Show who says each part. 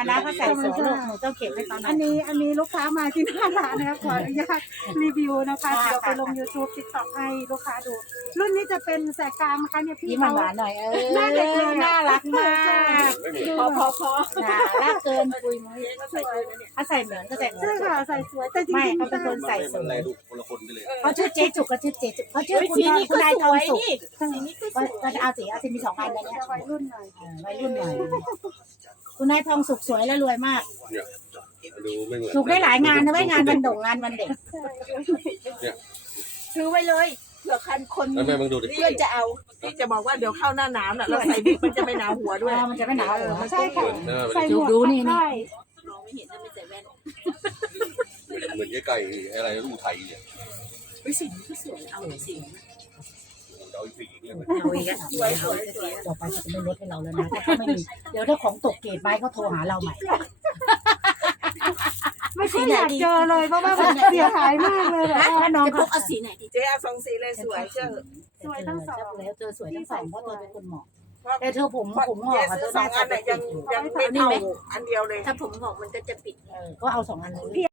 Speaker 1: นะเขาใส่สวยลูกหนูต้องเก็บไว้ตอนนั้
Speaker 2: อั
Speaker 1: น
Speaker 2: นนี้ลูกค้ามาที่หน้าร้านนะคะขออนุญาตรีวิวนะคะเดี๋ยวไปลง YouTube TikTok ให้ลูกค้าดู รุ่นนี้จะเป็นแสกกลางนะคะเนี่ยพี่
Speaker 1: ยิ้มหวานๆหน่อย
Speaker 2: หน้าเด็กเลย
Speaker 1: น่ารักมาก
Speaker 2: พอ
Speaker 1: น่ารักเกินปุยมุ้ยเขาใส่เหมือนก็ใส่เหมือน
Speaker 2: ใช่ค่ะใส่สวยแต่จริง
Speaker 1: ไม่
Speaker 2: ๆ
Speaker 1: เขาเป็นคนใส่ส
Speaker 3: มัน
Speaker 1: ว
Speaker 3: อะไร
Speaker 1: ย
Speaker 3: ดูคนละคนไปเลย
Speaker 1: เขาชื่อเจ๊จุกก็ชื่อเจ๊จุกเขาชื่อคุณนายทองสุกก็จะเอาสีมี2 อันแล้วเนี่ย
Speaker 2: จะวัยรุ่นหน่อย
Speaker 1: วัยรุ่นหน่อยคุณนายทองสุกสวยและรวยมาก
Speaker 3: เนี่ยดูไม่เหมือน
Speaker 1: สุกได้หลายงานนะไว้งานวันโด่งงานวันเด็ก
Speaker 4: ซื้อไว้เลยเผื่อคันคน
Speaker 3: แล้วแม่มึงดูดิ
Speaker 4: เพื่อนจะเอาที่จะบอกว่าเดี๋ยวเข้าหน้าหนาวน่ะเราใส่บิ๊กมันจะไม่หนาวหัวด้วย
Speaker 1: มันจะไม่หนาวหัว
Speaker 2: ใช่ค่ะ
Speaker 3: เหมือน
Speaker 2: ใส่หมวก
Speaker 1: ดูนี่
Speaker 2: ได้
Speaker 4: มองไม่เห็นถ้าไม่ใส่แว่น
Speaker 3: เหมือนไก่อะไรลูกไทยเนี่ย
Speaker 4: ไปสีนี้ก็สวยเอาสี
Speaker 3: เอาอีกสีเนี่ย
Speaker 1: เอาอีกแล้วต่อไปเขาจะไม่ลดให้เราแล้วนะถ้าไม่มีเดี๋ยวถ้าของตกเกรดไปเขาโทรหาเราใหม่
Speaker 2: ไม่ค่อยอยากเจอเลยเพราะว่ามันเสียหายมากเลยแบบว่า
Speaker 1: ถ้าน้อง
Speaker 4: จะพ
Speaker 1: เขา
Speaker 4: กเอาสีไหนดีเจ๊เอา2 สีเลยสวยเชื่อ
Speaker 2: สวยทั้งสอง
Speaker 1: แล้วเธอสวยทั้งสองเพราะเธอเป็นคนเหมาะ
Speaker 4: เพราะ
Speaker 1: แต่เธอผมงอก
Speaker 4: เจ๊
Speaker 1: อะเธ
Speaker 4: ซื้อ
Speaker 1: อ
Speaker 4: 2 อันน่ะยังไม่เท่าอันเดียวเลย
Speaker 5: ถ้าผมบอกมันก็จะปิด
Speaker 1: ก็เอา2 อันเลย